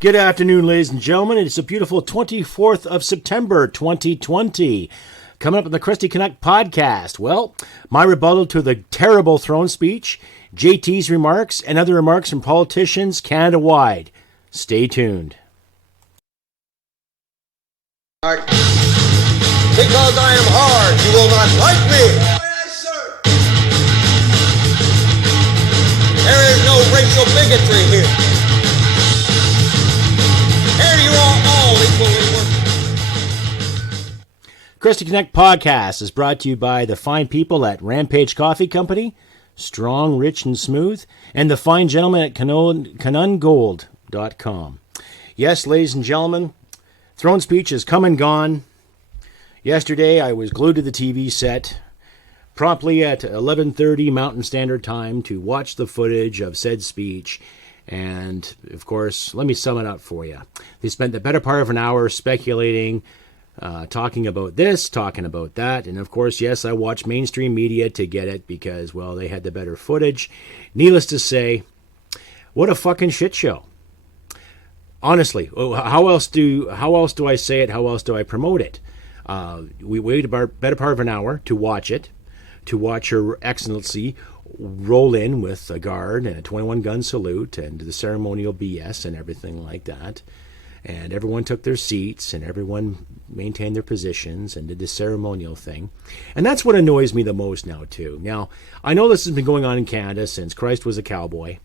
Good afternoon, ladies and gentlemen. It's a beautiful 24th of September, 2020. Coming up on the Crusty Canuck podcast. Well, my rebuttal to the terrible throne speech, JT's remarks, and other remarks from politicians Canada-wide. Stay tuned. Because I am hard, you will not like me. Yes, sir. There is no racial bigotry here. Here you are all equally worthless. Crusty Canuck podcast is brought to you by the fine people at Rampage Coffee Company, strong, rich, and smooth, and the fine gentlemen at canuckgold.com. Yes, ladies and gentlemen, throne speech has come and gone. Yesterday, I was glued to the TV set promptly at 11:30 Mountain Standard Time to watch the footage of said speech. And, of course, let me sum it up for you. They spent the better part of an hour speculating, talking about this, talking about that. And, of course, yes, I watched mainstream media to get it because, well, they had the better footage. Needless to say, what a fucking shit show. Honestly, how else do I say it? How else do I promote it? We waited a better part of an hour to watch it, to watch Her Excellency roll in with a guard and a 21-gun salute and the ceremonial BS and everything like that. And everyone took their seats and everyone maintained their positions and did the ceremonial thing. And that's what annoys me the most now, too. Now, I know this has been going on in Canada since Christ was a cowboy.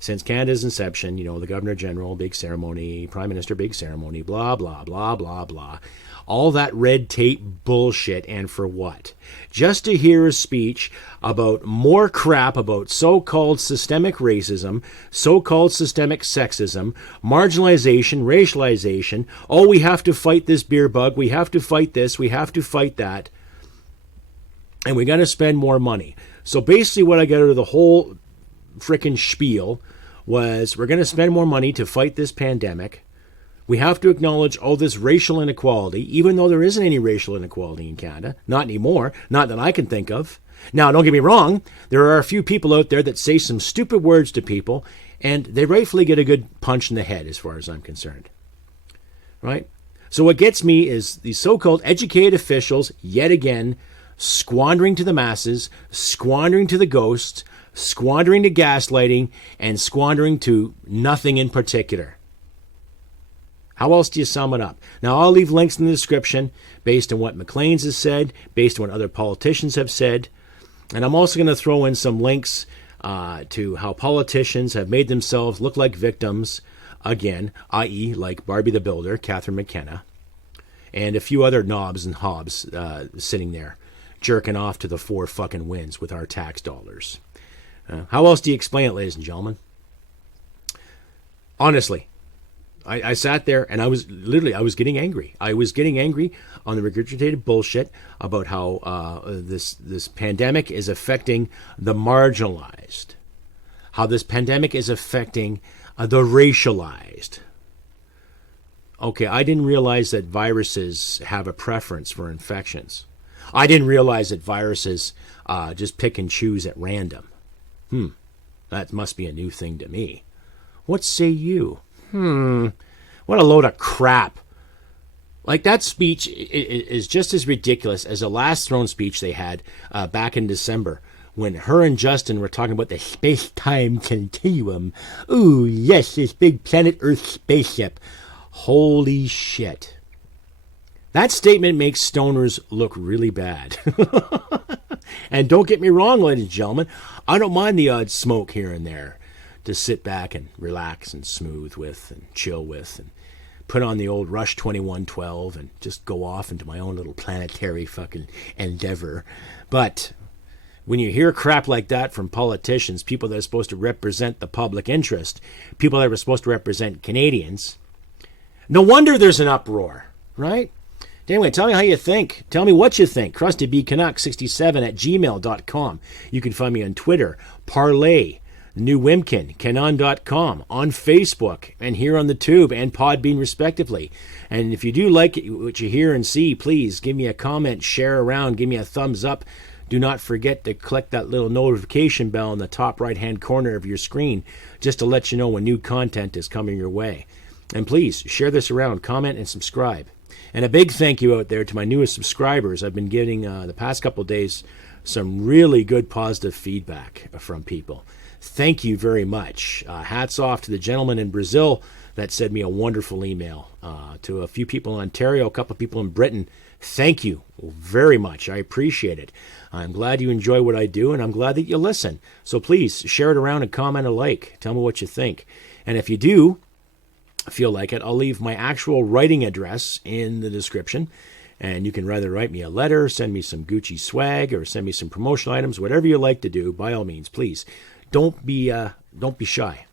Since Canada's inception, you know, the Governor General, big ceremony, Prime Minister, big ceremony, blah, blah, blah, blah, blah. All that red tape bullshit, and for what? Just to hear a speech about more crap about so-called systemic racism, so-called systemic sexism, marginalization, racialization. Oh, we have to fight this beer bug. We have to fight this. We have to fight that. And we got to spend more money. So basically what I got out of the whole frickin' spiel was we're going to spend more money to fight this pandemic. We have to acknowledge all this racial inequality, even though there isn't any racial inequality in Canada. Not anymore. Not that I can think of. Now, don't get me wrong. There are a few people out there that say some stupid words to people, and they rightfully get a good punch in the head as far as I'm concerned. Right? So what gets me is these so-called educated officials, yet again, squandering to the masses, squandering to the ghosts, squandering to gaslighting, and squandering to nothing in particular. How else do you sum it up? Now, I'll leave links in the description based on what Maclean's has said, based on what other politicians have said. And I'm also going to throw in some links to how politicians have made themselves look like victims again, i.e. like Barbie the Builder, Catherine McKenna, and a few other knobs and hobs sitting there jerking off to the four fucking winds with our tax dollars. How else do you explain it, ladies and gentlemen? Honestly, I sat there and I was getting angry. I was getting angry on the regurgitated bullshit about how this pandemic is affecting the marginalized, how this pandemic is affecting the racialized. Okay, I didn't realize that viruses have a preference for infections. I didn't realize that viruses just pick and choose at random. That must be a new thing to me. What say you? What a load of crap. Like, that speech is just as ridiculous as the last throne speech they had back in December when her and Justin were talking about the space-time continuum. Ooh, yes, this big planet Earth spaceship. Holy shit. That statement makes stoners look really bad. And don't get me wrong, ladies and gentlemen, I don't mind the odd smoke here and there to sit back and relax and smooth with and chill with and put on the old Rush 2112 and just go off into my own little planetary fucking endeavor. But when you hear crap like that from politicians, people that are supposed to represent the public interest, people that are supposed to represent Canadians, no wonder there's an uproar, right? Anyway, tell me how you think. Tell me what you think. CrustyBCanuck67@gmail.com. You can find me on Twitter, Parlay, New Wimkin, Canon.com, on Facebook, and here on the Tube and Podbean, respectively. And if you do like what you hear and see, please give me a comment, share around, give me a thumbs up. Do not forget to click that little notification bell in the top right-hand corner of your screen just to let you know when new content is coming your way. And please share this around, comment, and subscribe. And a big thank you out there to my newest subscribers. I've been getting, the past couple of days, some really good positive feedback from people. Thank you very much. Hats off to the gentleman in Brazil that sent me a wonderful email. To a few people in Ontario, a couple of people in Britain. Thank you very much. I appreciate it. I'm glad you enjoy what I do, and I'm glad that you listen. So please share it around and comment a like. Tell me what you think. And if you do feel like it, I'll leave my actual writing address in the description, and you can rather write me a letter, send me some Gucci swag, or send me some promotional items, whatever you like to do. By all means, please don't be shy.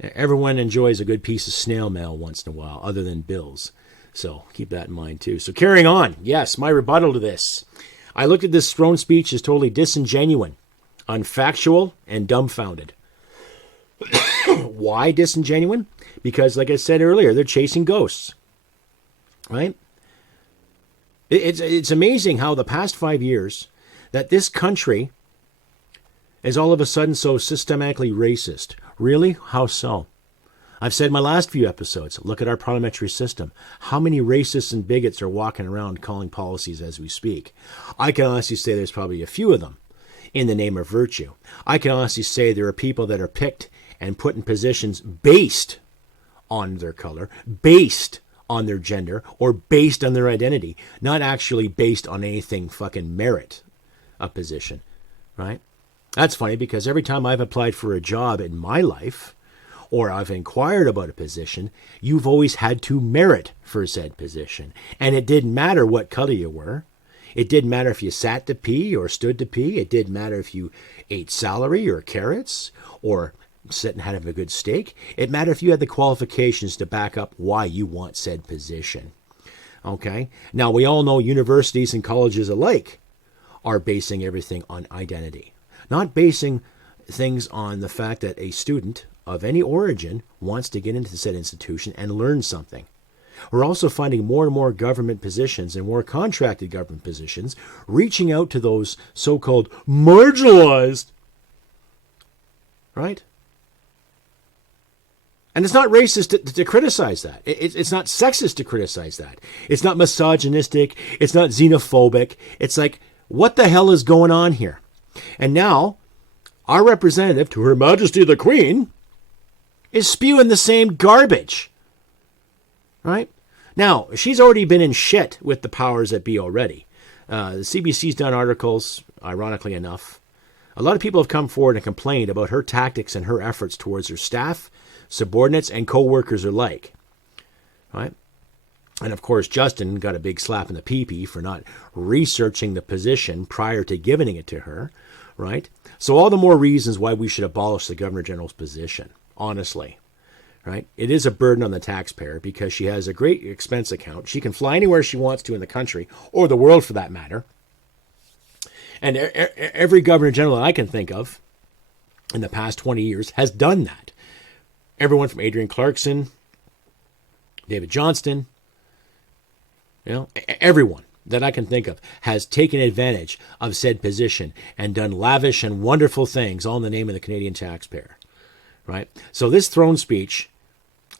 Everyone enjoys a good piece of snail mail once in a while, other than bills. So keep that in mind too. So carrying on, yes, my rebuttal to this. I looked at this throne speech as totally disingenuous, unfactual, and dumbfounded. Why disingenuous? Because, like I said earlier, they're chasing ghosts, right? It's amazing how the past 5 years that this country is all of a sudden so systematically racist. Really? How so? I've said in my last few episodes, look at our parliamentary system. How many racists and bigots are walking around calling policies as we speak? I can honestly say there's probably a few of them in the name of virtue. I can honestly say there are people that are picked and put in positions based on their color, based on their gender, or based on their identity, not actually based on anything fucking merit a position, right? That's funny because every time I've applied for a job in my life, or I've inquired about a position, you've always had to merit for said position. And it didn't matter what color you were. It didn't matter if you sat to pee or stood to pee. It didn't matter if you ate celery or carrots or sit and had a good steak. It mattered if you had the qualifications to back up why you want said position. Okay? Now, we all know universities and colleges alike are basing everything on identity. Not basing things on the fact that a student of any origin wants to get into said institution and learn something. We're also finding more and more government positions and more contracted government positions reaching out to those so-called marginalized, right? And it's not racist to criticize that. It's not sexist to criticize that. It's not misogynistic. It's not xenophobic. It's like, what the hell is going on here? And now, our representative, to Her Majesty the Queen, is spewing the same garbage. Right? Now, she's already been in shit with the powers that be already. The CBC's done articles, ironically enough. A lot of people have come forward and complained about her tactics and her efforts towards her staff, subordinates, and co-workers alike. Right? And of course, Justin got a big slap in the pee-pee for not researching the position prior to giving it to her. Right? So all the more reasons why we should abolish the Governor General's position, honestly. Right? It is a burden on the taxpayer because she has a great expense account. She can fly anywhere she wants to in the country, or the world for that matter. And every Governor General that I can think of in the past 20 years has done that. Everyone from Adrian Clarkson, David Johnston, everyone that I can think of has taken advantage of said position and done lavish and wonderful things all in the name of the Canadian taxpayer. Right? So this throne speech,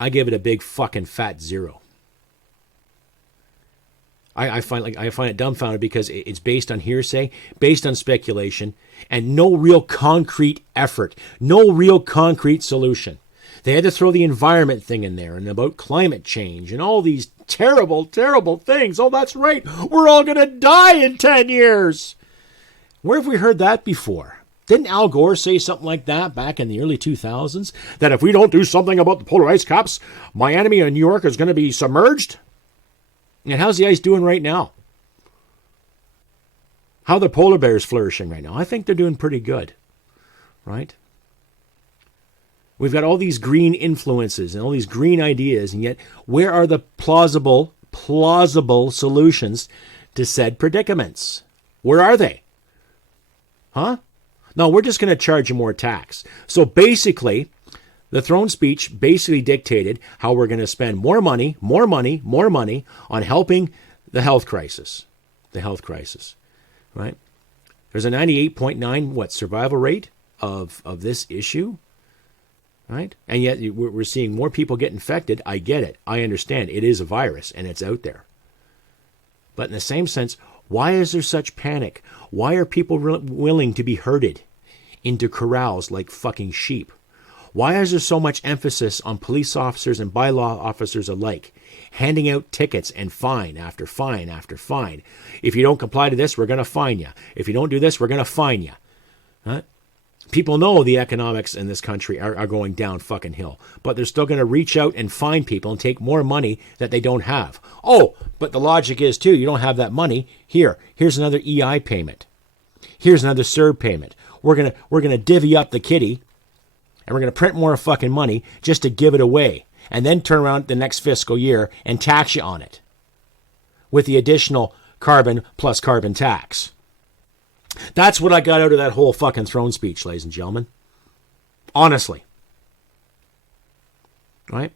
I give it a big fucking fat 0. I find it dumbfounded because it's based on hearsay, based on speculation, and no real concrete effort, no real concrete solution. They had to throw the environment thing in there and about climate change and all these terrible, terrible things. Oh, that's right. We're all going to die in 10 years. Where have we heard that before? Didn't Al Gore say something like that back in the early 2000s? That if we don't do something about the polar ice caps, Miami and New York is going to be submerged? And how's the ice doing right now? How are the polar bears flourishing right now? I think they're doing pretty good, right? We've got all these green influences and all these green ideas, and yet where are the plausible solutions to said predicaments? Where are they? Huh? No, we're just going to charge you more tax. So basically, the throne speech basically dictated how we're going to spend more money on helping the health crisis. The health crisis, right? There's a 98.9 survival rate of this issue. right? And yet we're seeing more people get infected. I get it. I understand. It is a virus, and it's out there. But in the same sense, why is there such panic? Why are people willing to be herded into corrals like fucking sheep? Why is there so much emphasis on police officers and bylaw officers alike, handing out tickets and fine after fine after fine? If you don't comply to this, we're going to fine you. If you don't do this, we're going to fine you. Huh? People know the economics in this country are going down fucking hill, but they're still going to reach out and fine people and take more money that they don't have. Oh, but the logic is too, you don't have that money. Here's another EI payment. Here's another CERB payment. We're gonna divvy up the kitty, and we're gonna print more fucking money just to give it away, and then turn around the next fiscal year and tax you on it with the additional carbon plus carbon tax. That's what I got out of that whole fucking throne speech, ladies and gentlemen. Honestly. Right?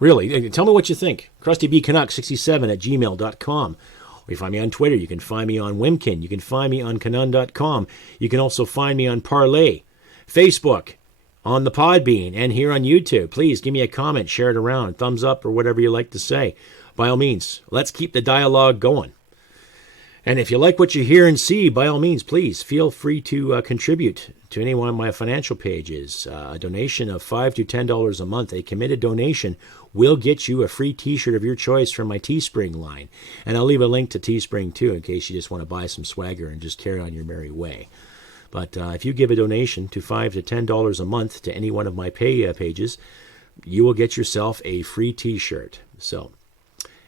Really, tell me what you think. CrustyBCanuck67@gmail.com. Or you find me on Twitter. You can find me on Wimkin. You can find me on Canuck.com. You can also find me on Parlay, Facebook, on the Podbean, and here on YouTube. Please give me a comment, share it around, thumbs up, or whatever you like to say. By all means, let's keep the dialogue going. And if you like what you hear and see, by all means, please feel free to contribute to any one of my financial pages. A donation of $5 to $10 a month, a committed donation, will get you a free t-shirt of your choice from my Teespring line. And I'll leave a link to Teespring, too, in case you just want to buy some swagger and just carry on your merry way. But if you give a donation to $5 to $10 a month to any one of my pages, you will get yourself a free t-shirt. So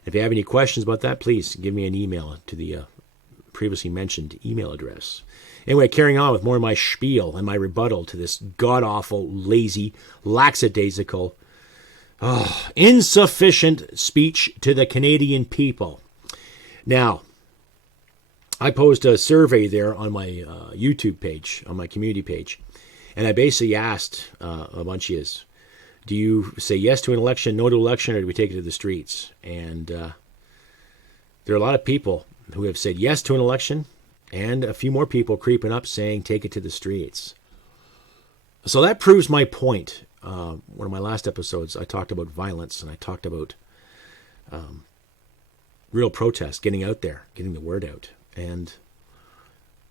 if you have any questions about that, please give me an email to the previously mentioned email address. Anyway, carrying on with more of my spiel and my rebuttal to this god-awful, lazy, lackadaisical, insufficient speech to the Canadian people. Now, I posed a survey there on my YouTube page, on my community page, and I basically asked a bunch of yous, do you say yes to an election, no to election, or do we take it to the streets? And there are a lot of people who have said yes to an election, and a few more people creeping up saying take it to the streets. So that proves my point. One of my last episodes, I talked about violence, and I talked about real protest, getting out there, getting the word out. And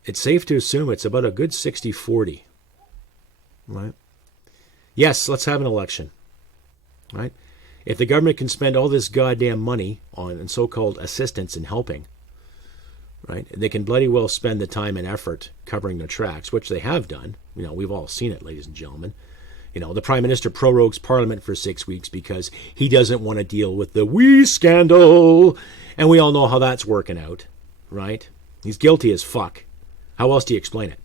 it's safe to assume it's about a good 60-40, right? Yes, let's have an election, right? If the government can spend all this goddamn money on so-called assistance and helping, right, they can bloody well spend the time and effort covering their tracks, which they have done. You know, we've all seen it, ladies and gentlemen. You know, the Prime Minister prorogues Parliament for 6 weeks because he doesn't want to deal with the wee scandal. And we all know how that's working out, right? He's guilty as fuck. How else do you explain it?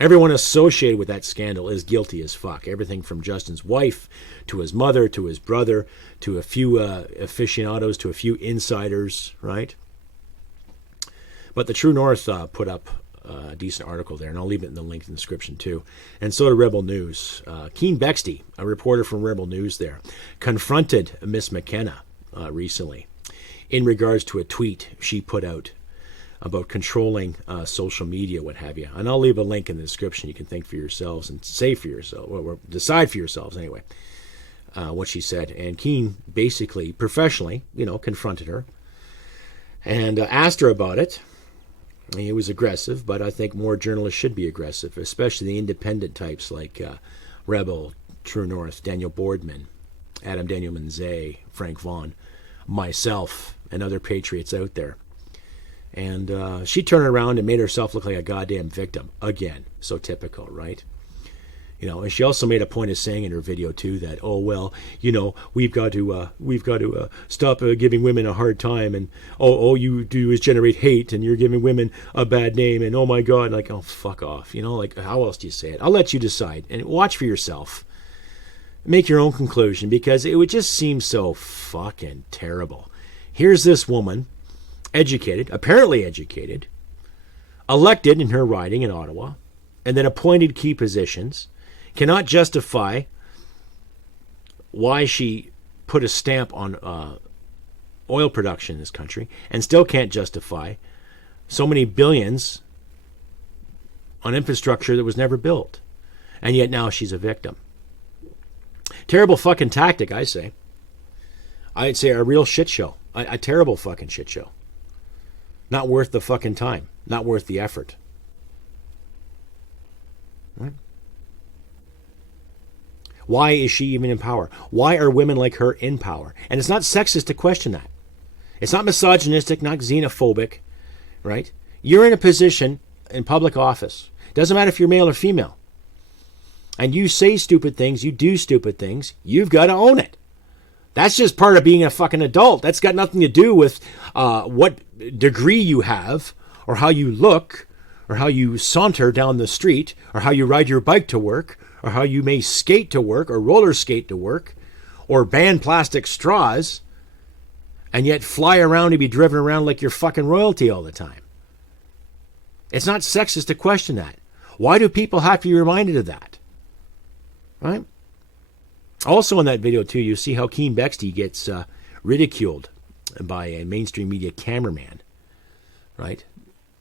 Everyone associated with that scandal is guilty as fuck. Everything from Justin's wife to his mother to his brother to a few aficionados to a few insiders, right? But the True North put up a decent article there, and I'll leave it in the link in the description too. And so did Rebel News. Keen Bexty, a reporter from Rebel News there, confronted Miss McKenna recently in regards to a tweet she put out about controlling social media, what have you. And I'll leave a link in the description. You can think for yourselves and say for yourself, or decide for yourselves anyway, what she said. And Keen basically, professionally, confronted her and asked her about it. He was aggressive, but I think more journalists should be aggressive, especially the independent types like Rebel, True North, Daniel Boardman, Adam Daniel Manzay, Frank Vaughn, myself, and other patriots out there. And she turned around and made herself look like a goddamn victim again. So typical, right? And she also made a point of saying in her video too that, oh well, we've got to stop giving women a hard time, and all you do is generate hate, and you're giving women a bad name, and oh my god, like, oh fuck off, like how else do you say it? I'll let you decide and watch for yourself. Make your own conclusion, because it would just seem so fucking terrible. Here's this woman, educated, apparently educated, elected in her riding in Ottawa, and then appointed key positions, cannot justify why she put a stamp on oil production in this country, and still can't justify so many billions on infrastructure that was never built. And yet now she's a victim. Terrible fucking tactic, I say. I'd say a real shit show. A terrible fucking shit show. Not worth the fucking time. Not worth the effort. Right? Why is she even in power? Why are women like her in power? And it's not sexist to question that. It's not misogynistic, not xenophobic, right? You're in a position in public office. Doesn't matter if you're male or female. And you say stupid things, you do stupid things, you've got to own it. That's just part of being a fucking adult. That's got nothing to do with what degree you have, or how you look, or how you saunter down the street, or how you ride your bike to work, or how you may skate to work, or roller skate to work, or ban plastic straws, and yet fly around and be driven around like you're fucking royalty all the time. It's not sexist to question that. Why do people have to be reminded of that? Right? Also in that video, too, you see how Keen Bexty gets ridiculed by a mainstream media cameraman. Right?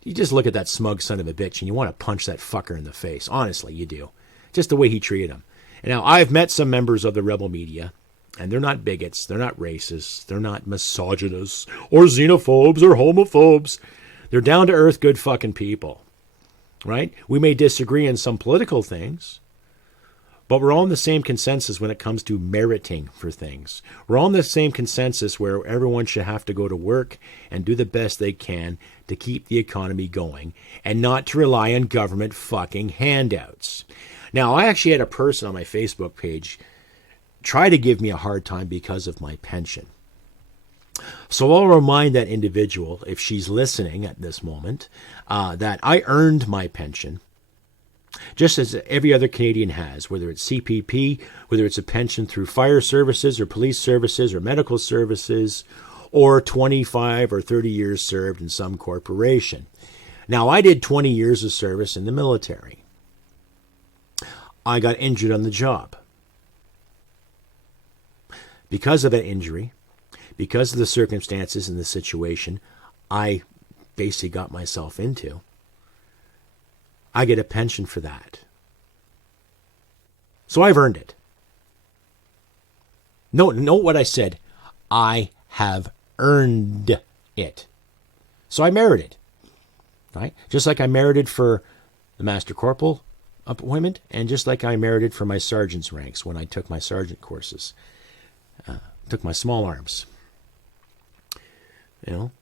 You just look at that smug son of a bitch and you want to punch that fucker in the face. Honestly, you do. Just the way he treated him. And now, I've met some members of the rebel media, and they're not bigots, they're not racists, they're not misogynists, or xenophobes, or homophobes. They're down-to-earth, good fucking people. Right? We may disagree on some political things, but we're all in the same consensus when it comes to meriting for things. We're all in the same consensus where everyone should have to go to work and do the best they can to keep the economy going, and not to rely on government fucking handouts. Now, I actually had a person on my Facebook page try to give me a hard time because of my pension. So I'll remind that individual, if she's listening at this moment, that I earned my pension just as every other Canadian has, whether it's CPP, whether it's a pension through fire services or police services or medical services, or 25 or 30 years served in some corporation. Now, I did 20 years of service in the military. I got injured on the job. Because of that injury, because of the circumstances and the situation I basically got myself into, I get a pension for that. So I've earned it. Note what I said. I have earned it. So I merited. Right? Just like I merited for the Master Corporal appointment, and just like I merited for my sergeant's ranks when I took my sergeant courses. Took my small arms.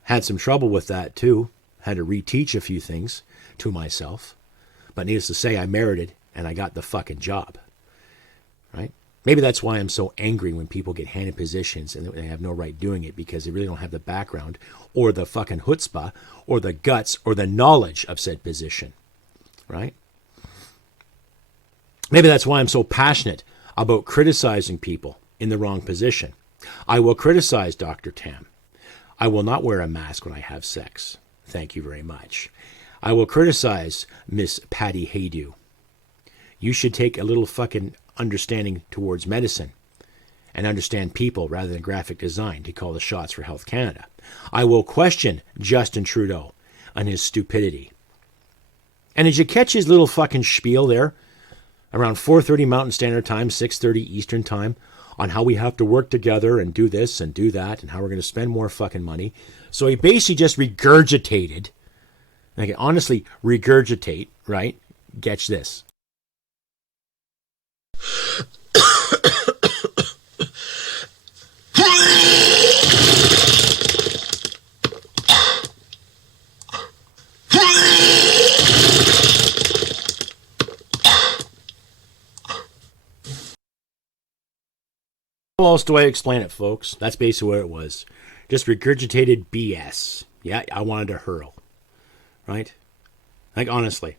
Had some trouble with that too. Had to reteach a few things to myself. But needless to say, I merited, and I got the fucking job. Right? Maybe that's why I'm so angry when people get handed positions and they have no right doing it, because they really don't have the background or the fucking chutzpah or the guts or the knowledge of said position. Right? Maybe that's why I'm so passionate about criticizing people in the wrong position. I will criticize Dr. Tam. I will not wear a mask when I have sex. Thank you very much. I will criticize Miss Patty Haydu. You should take a little fucking understanding towards medicine and understand people rather than graphic design to call the shots for Health Canada. I will question Justin Trudeau on his stupidity. And did you catch his little fucking spiel there around 4:30 Mountain Standard Time, 6:30 Eastern Time, on how we have to work together and do this and do that and how we're going to spend more fucking money? So he basically just regurgitated, and I can honestly regurgitate, right? Catch this. How else do I explain it, folks? That's basically what it was. Just regurgitated BS. Yeah, I wanted to hurl. Right? Like, honestly.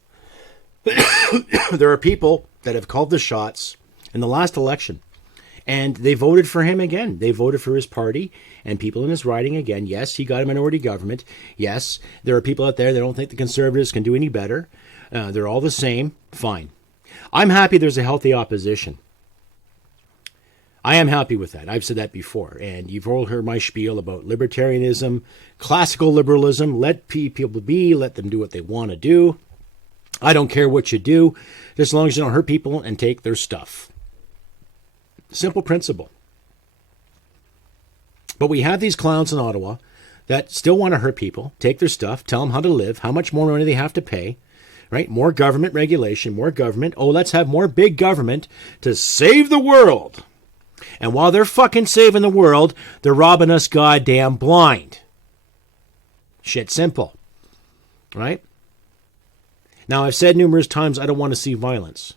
There are people that have called the shots in the last election, and they voted for him again. They voted for his party and people in his riding again. Yes, he got a minority government. Yes, there are people out there that don't think the Conservatives can do any better. They're all the same. Fine. I'm happy there's a healthy opposition. I am happy with that. I've said that before. And you've all heard my spiel about libertarianism, classical liberalism, let people be, let them do what they want to do. I don't care what you do, just as long as you don't hurt people and take their stuff. Simple principle. But we have these clowns in Ottawa that still want to hurt people, take their stuff, tell them how to live, how much more money they have to pay, right? More government regulation, more government. Oh, let's have more big government to save the world. And while they're fucking saving the world, they're robbing us goddamn blind. Shit simple, right? Now, I've said numerous times I don't want to see violence.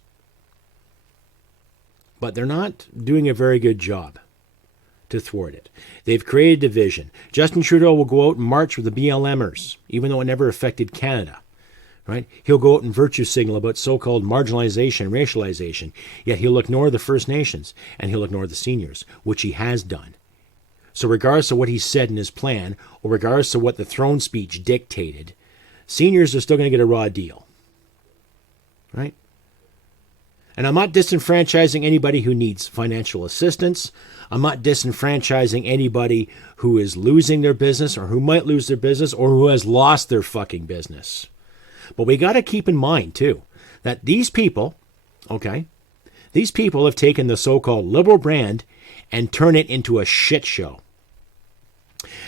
But they're not doing a very good job to thwart it. They've created division. Justin Trudeau will go out and march with the BLMers, even though it never affected Canada. Right? He'll go out and virtue signal about so-called marginalization and racialization, yet he'll ignore the First Nations and he'll ignore the seniors, which he has done. So regardless of what he said in his plan, or regardless of what the throne speech dictated, seniors are still going to get a raw deal. Right? And I'm not disenfranchising anybody who needs financial assistance. I'm not disenfranchising anybody who is losing their business or who might lose their business or who has lost their fucking business. But we got to keep in mind, too, that these people, okay, these people have taken the so-called liberal brand and turned it into a shit show.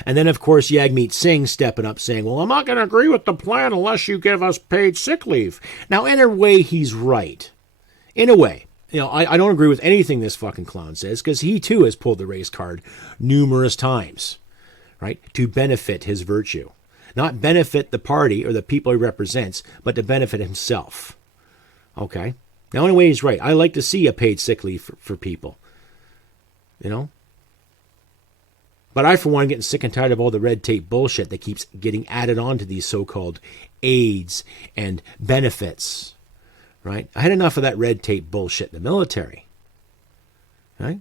And then, of course, Yagmeet Singh stepping up saying, well, I'm not going to agree with the plan unless you give us paid sick leave. Now, in a way, he's right. In a way. You know, I don't agree with anything this fucking clown says because he, too, has pulled the race card numerous times, right, to benefit his virtue. Not benefit the party or the people he represents, but to benefit himself. Okay? Now, in a way, he's right. I like to see a paid sick leave for people. You know? But I, for one, am getting sick and tired of all the red tape bullshit that keeps getting added on to these so-called aids and benefits. Right? I had enough of that red tape bullshit in the military. Right?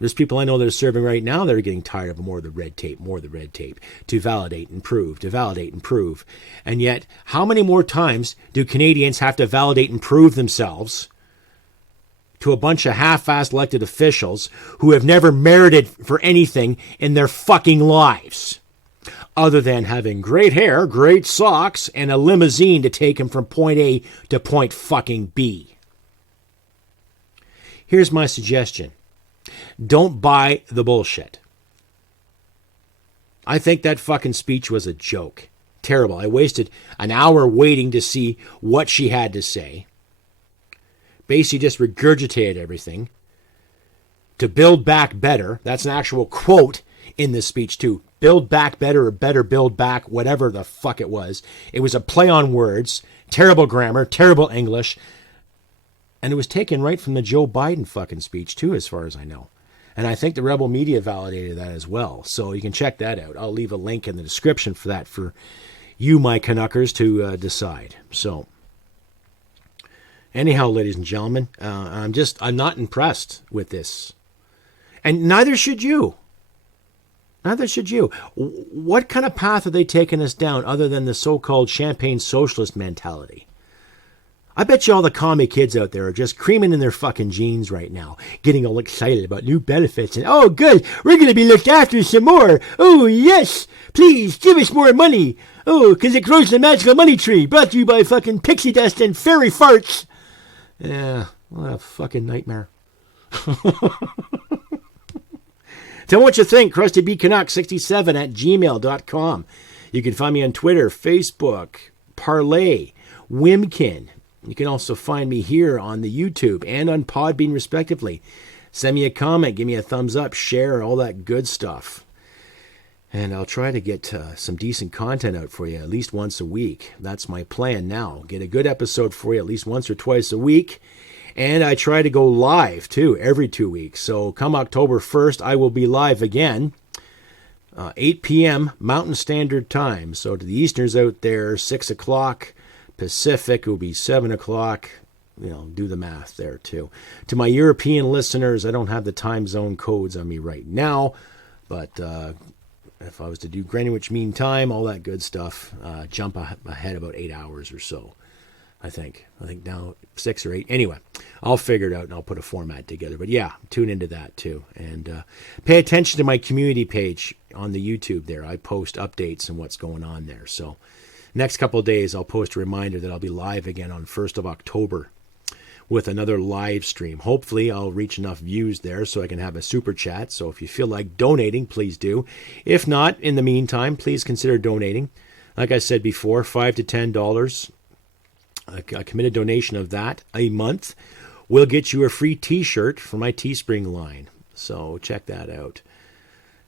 There's people I know that are serving right now that are getting tired of more of the red tape, to validate and prove, And yet, how many more times do Canadians have to validate and prove themselves to a bunch of half-assed elected officials who have never merited for anything in their fucking lives? Other than having great hair, great socks, and a limousine to take him from point A to point fucking B. Here's my suggestion. Don't buy the bullshit. I think that fucking speech was a joke. Terrible. I wasted an hour waiting to see what she had to say. Basically just regurgitated everything. To build back better. That's an actual quote in this speech too. Build back better or better build back, whatever the fuck it was. It was a play on words. Terrible grammar. Terrible English. And it was taken right from the Joe Biden fucking speech too, as far as I know. And I think the Rebel Media validated that as well. So you can check that out. I'll leave a link in the description for that for you, my Canuckers, to decide. So anyhow, ladies and gentlemen, I'm not impressed with this. And neither should you. Neither should you. What kind of path are they taking us down other than the so-called champagne socialist mentality? I bet you all the commie kids out there are just creaming in their fucking jeans right now, getting all excited about new benefits and, oh, good, we're going to be looked after some more. Oh, yes, please give us more money. Oh, because it grows the magical money tree, brought to you by fucking pixie dust and fairy farts. Yeah, what a fucking nightmare. Tell me what you think. CrustyBCanuck67@gmail.com. You can find me on Twitter, Facebook, Parlay, Wimkin. You can also find me here on the YouTube and on Podbean, respectively. Send me a comment, give me a thumbs up, share, all that good stuff. And I'll try to get some decent content out for you at least once a week. That's my plan now. Get a good episode for you at least once or twice a week. And I try to go live, too, every 2 weeks. So come October 1st, I will be live again, 8 p.m. Mountain Standard Time. So to the Easterners out there, 6 o'clock Pacific, it will be 7 o'clock. You know, do the math there, too. To my European listeners, I don't have the time zone codes on me right now. But if I was to do Greenwich Mean Time, all that good stuff, jump ahead about 8 hours or so. I think now 6 or 8. Anyway, I'll figure it out and I'll put a format together. But yeah, tune into that too. And pay attention to my community page on the YouTube there. I post updates and what's going on there. So Next couple of days, I'll post a reminder that I'll be live again on 1st of October with another live stream. Hopefully, I'll reach enough views there so I can have a super chat. So if you feel like donating, please do. If not, in the meantime, please consider donating. Like I said before, $5 to $10, a committed donation of that a month will get you a free t-shirt for my Teespring line. So check that out.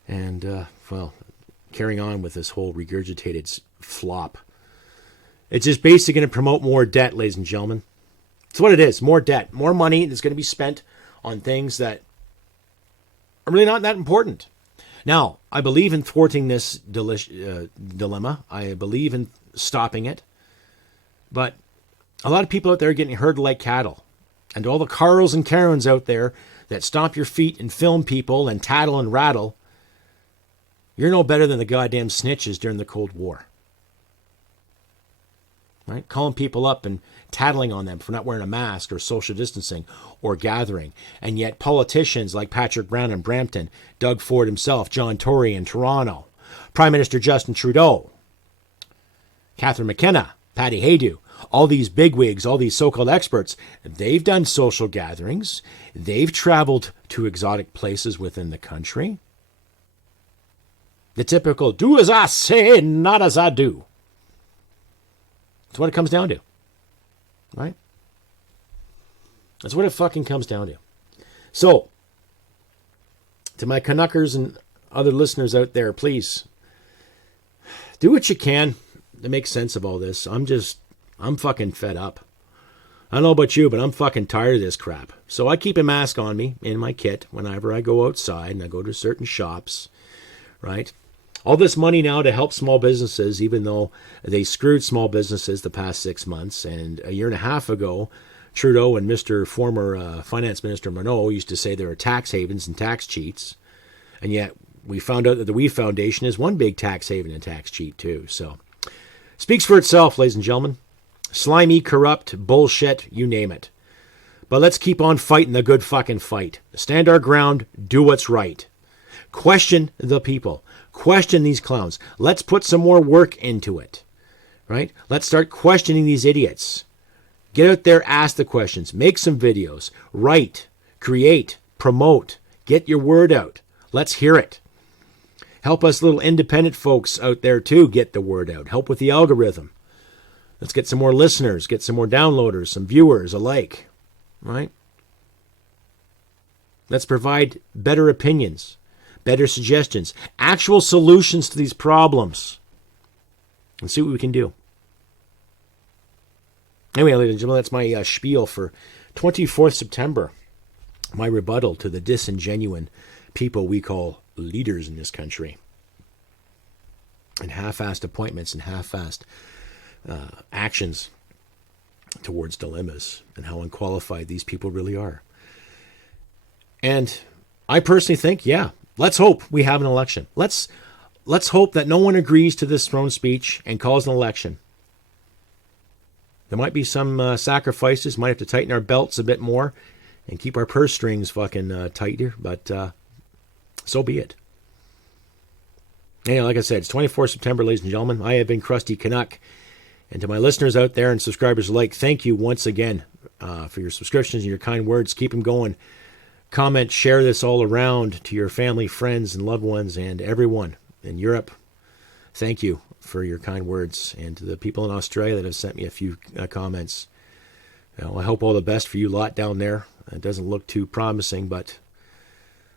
And, carrying on with this whole regurgitated flop. It's just basically going to promote more debt, ladies and gentlemen. It's what it is. More debt. More money that's going to be spent on things that are really not that important. Now, I believe in thwarting this dilemma. I believe in stopping it. But a lot of people out there are getting herded like cattle. And all the Carls and Karens out there that stomp your feet and film people and tattle and rattle, you're no better than the goddamn snitches during the Cold War. Right? Calling people up and tattling on them for not wearing a mask or social distancing or gathering. And yet politicians like Patrick Brown in Brampton, Doug Ford himself, John Tory in Toronto, Prime Minister Justin Trudeau, Catherine McKenna, Patty Haydu, all these bigwigs, all these so-called experts, they've done social gatherings. They've traveled to exotic places within the country. The typical, do as I say, not as I do. That's what it comes down to. Right? That's what it fucking comes down to. So, to my Canuckers and other listeners out there, please, do what you can to make sense of all this. I'm fucking fed up. I don't know about you, but I'm fucking tired of this crap. So I keep a mask on me in my kit whenever I go outside and I go to certain shops, right? All this money now to help small businesses, even though they screwed small businesses the past 6 months. And a year and a half ago, Trudeau and former Finance Minister Monod used to say there are tax havens and tax cheats. And yet we found out that the We Foundation is one big tax haven and tax cheat too. So speaks for itself, ladies and gentlemen. Slimy, corrupt, bullshit, you name it. But let's keep on fighting the good fucking fight. Stand our ground, do what's right. Question the people. Question these clowns. Let's put some more work into it. Right? Let's start questioning these idiots. Get out there, ask the questions. Make some videos. Write, create, promote. Get your word out. Let's hear it. Help us little independent folks out there too get the word out. Help with the algorithm. Let's get some more listeners, get some more downloaders, some viewers alike. Right? Let's provide better opinions, better suggestions, actual solutions to these problems, and see what we can do. Anyway, ladies and gentlemen, that's my spiel for 24th September, my rebuttal to the disingenuine people we call leaders in this country, and half-assed appointments and half-assed actions towards dilemmas and how unqualified these people really are. And I personally think, yeah, let's hope we have an election. Let's hope that no one agrees to this throne speech and calls an election. There might be some sacrifices, might have to tighten our belts a bit more and keep our purse strings fucking tighter, but so be it. Anyway, like I said, it's 24th September, ladies and gentlemen. I have been Crusty Canuck. And to my listeners out there and subscribers alike, thank you once again for your subscriptions and your kind words. Keep them going. Comment, share this all around to your family, friends, and loved ones, and everyone in Europe. Thank you for your kind words. And to the people in Australia that have sent me a few comments. I hope all the best for you lot down there. It doesn't look too promising, but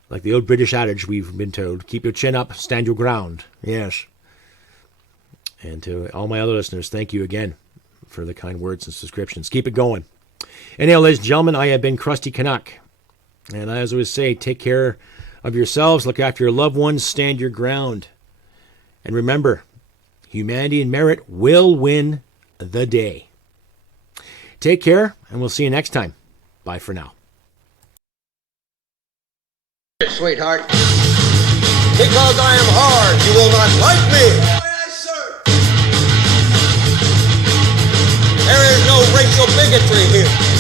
like the old British adage we've been told, keep your chin up, stand your ground. Yes. And to all my other listeners, thank you again for the kind words and subscriptions. Keep it going. Anyhow, ladies and gentlemen, I have been Crusty Canuck. And I always say, take care of yourselves, look after your loved ones, stand your ground. And remember, humanity and merit will win the day. Take care, and we'll see you next time. Bye for now. Sweetheart, because I am hard, you will not like me. There is no racial bigotry here.